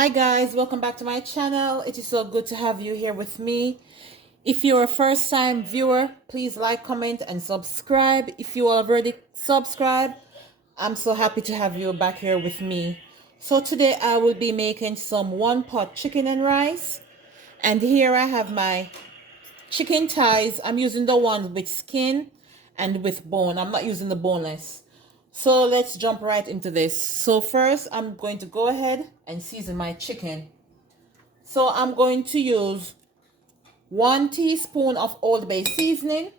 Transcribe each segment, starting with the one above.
Hi guys, welcome back to my channel. It is so good to have you here with me. If you're a first time viewer, please like, comment and subscribe. If you already subscribed, I'm so happy to have you back here with me. So today I will be making some one pot chicken and rice. And here I have my chicken thighs. I'm using the ones with skin and with bone. I'm not using the boneless. So let's jump right into this. So first I'm going to go ahead and season my chicken. So I'm going to use 1 teaspoon of Old Bay seasoning.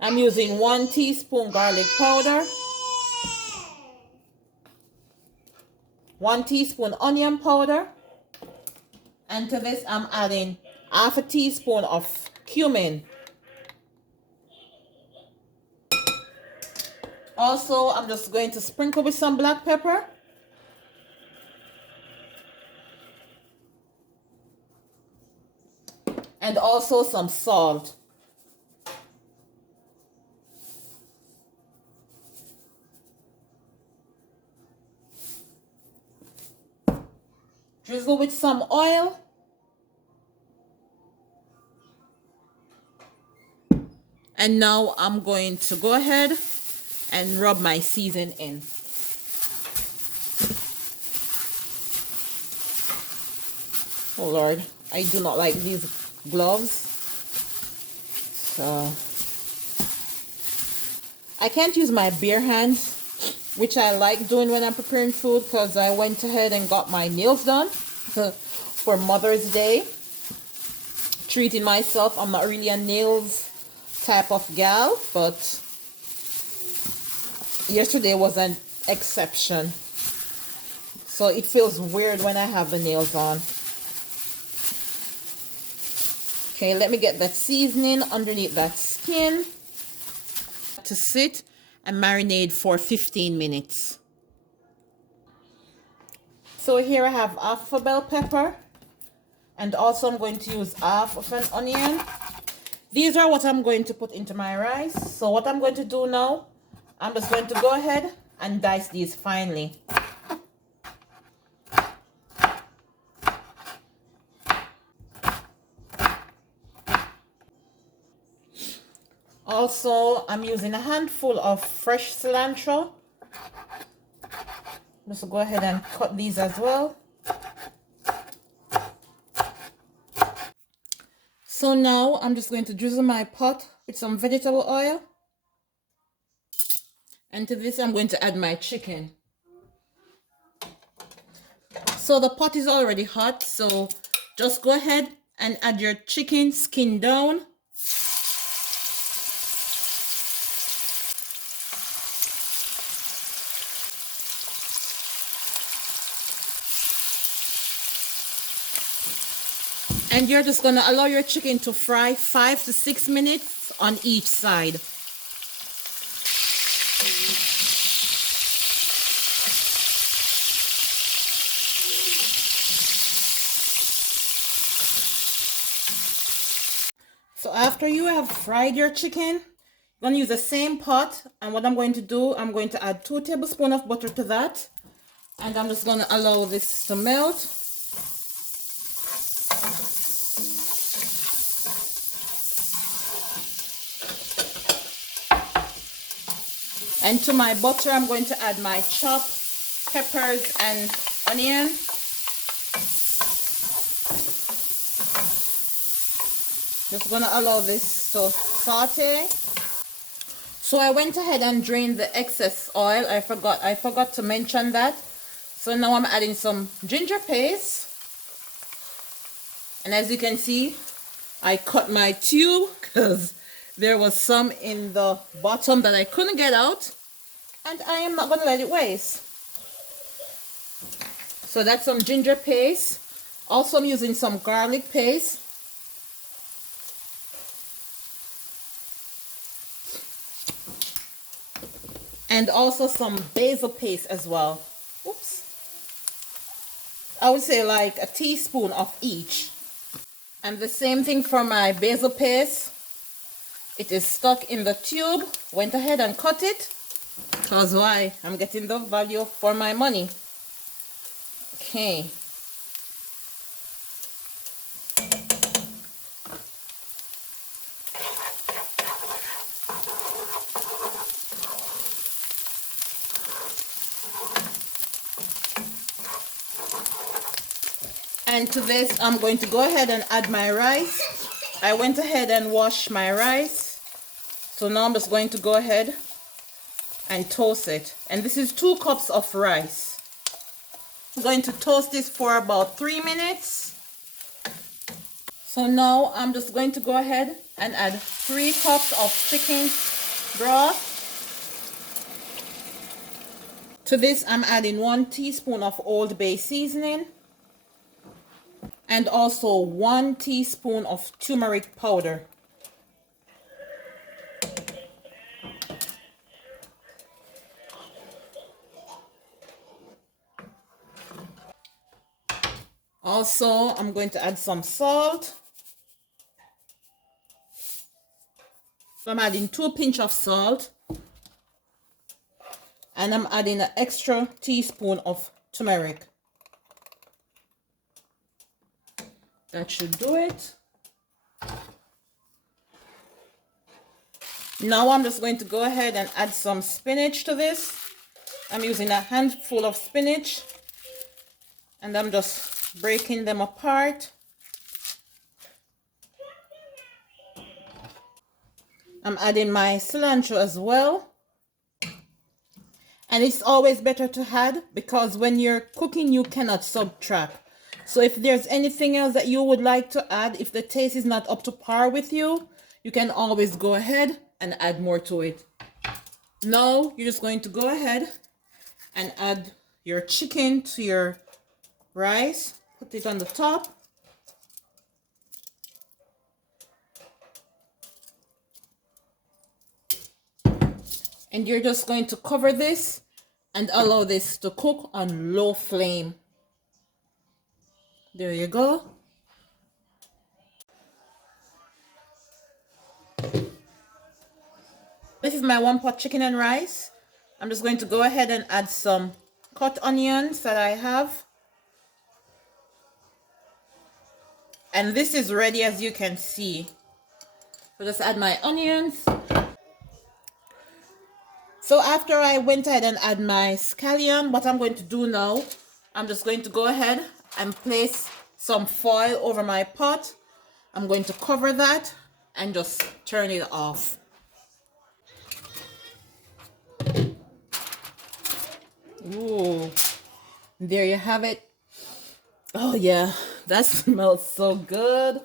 I'm using 1 teaspoon garlic powder, 1 teaspoon onion powder, and to this I'm adding half a teaspoon of cumin. Also, I'm just going to sprinkle with some black pepper. And also some salt. Drizzle with some oil. And now I'm going to go ahead and rub my season in. Oh Lord, I do not like these gloves. So I can't use my bare hands, which I like doing when I'm preparing food, because I went ahead and got my nails done for Mother's Day. Treating myself. I'm not really a nails type of gal, but yesterday was an exception. So it feels weird when I have the nails on. Okay, let me get that seasoning underneath that skin to sit and marinate for 15 minutes. So here I have half a bell pepper, and also I'm going to use half of an onion. These are what I'm going to put into my rice. So what I'm going to do now, I'm just going to go ahead and dice these finely. Also, I'm using a handful of fresh cilantro. Just go ahead and cut these as well. So now I'm just going to drizzle my pot with some vegetable oil. And to this I'm going to add my chicken. So the pot is already hot, so just go ahead and add your chicken skin down. And you're just going to allow your chicken to fry 5 to 6 minutes on each side. So after you have fried your chicken, you're going to use the same pot. And what I'm going to do, I'm going to add 2 tablespoons of butter to that. And I'm just going to allow this to melt. And to my butter, I'm going to add my chopped peppers and onion. Just gonna allow this to saute. So I went ahead and drained the excess oil. I forgot to mention that. So now I'm adding some ginger paste. And as you can see, I cut my tube because there was some in the bottom that I couldn't get out. And I am not gonna let it waste. So that's some ginger paste. Also I'm using some garlic paste. And also some basil paste as well. Oops. I would say like a teaspoon of each. And the same thing for my basil paste. It is stuck in the tube. Went ahead and cut it. Because why? I'm getting the value for my money. Okay. And to this, I'm going to go ahead and add my rice. I went ahead and washed my rice. So now I'm just going to go ahead and toast it. And this is 2 cups of rice. I'm going to toast this for about 3 minutes. So now I'm just going to go ahead and add 3 cups of chicken broth. To this, I'm adding 1 teaspoon of Old Bay seasoning. And also 1 teaspoon of turmeric powder. Also, I'm going to add some salt. So I'm adding 2 pinches of salt. And I'm adding an extra teaspoon of turmeric. That should do it. Now I'm just going to go ahead and add some spinach to this. I'm using a handful of spinach. And I'm just breaking them apart. I'm adding my cilantro as well. And it's always better to add because when you're cooking, you cannot subtract. So if there's anything else that you would like to add, if the taste is not up to par with you, you can always go ahead and add more to it. Now you're just going to go ahead and add your chicken to your rice. Put it on the top. And you're just going to cover this and allow this to cook on low flame. There you go. This is my 1 pot chicken and rice. I'm just going to go ahead and add some cut onions that I have. And this is ready, as you can see. So just add my onions. So after I went ahead and add my scallion, what I'm going to do now, I'm just going to go ahead and place some foil over my pot. I'm going to cover that and just turn it off. Ooh, there you have it. Oh yeah, that smells so good.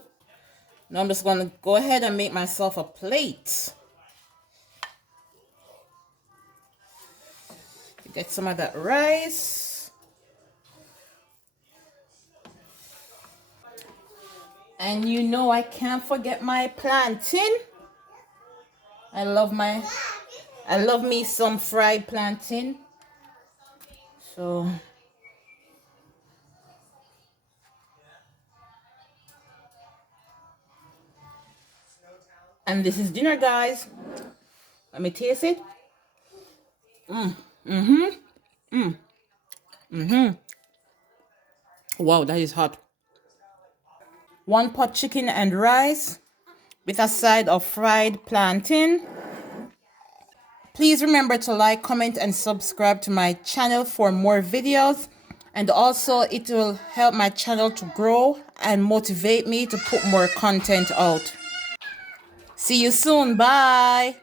Now I'm just going to go ahead and make myself a plate. Get some of that rice. And you know I can't forget my plantain. I love me some fried plantain. So and this is dinner, guys. Let me taste it. Wow, that is hot. 1 pot chicken and rice with a side of fried plantain. Please remember to like, comment, and subscribe to my channel for more videos. And also, it will help my channel to grow and motivate me to put more content out. See you soon. Bye.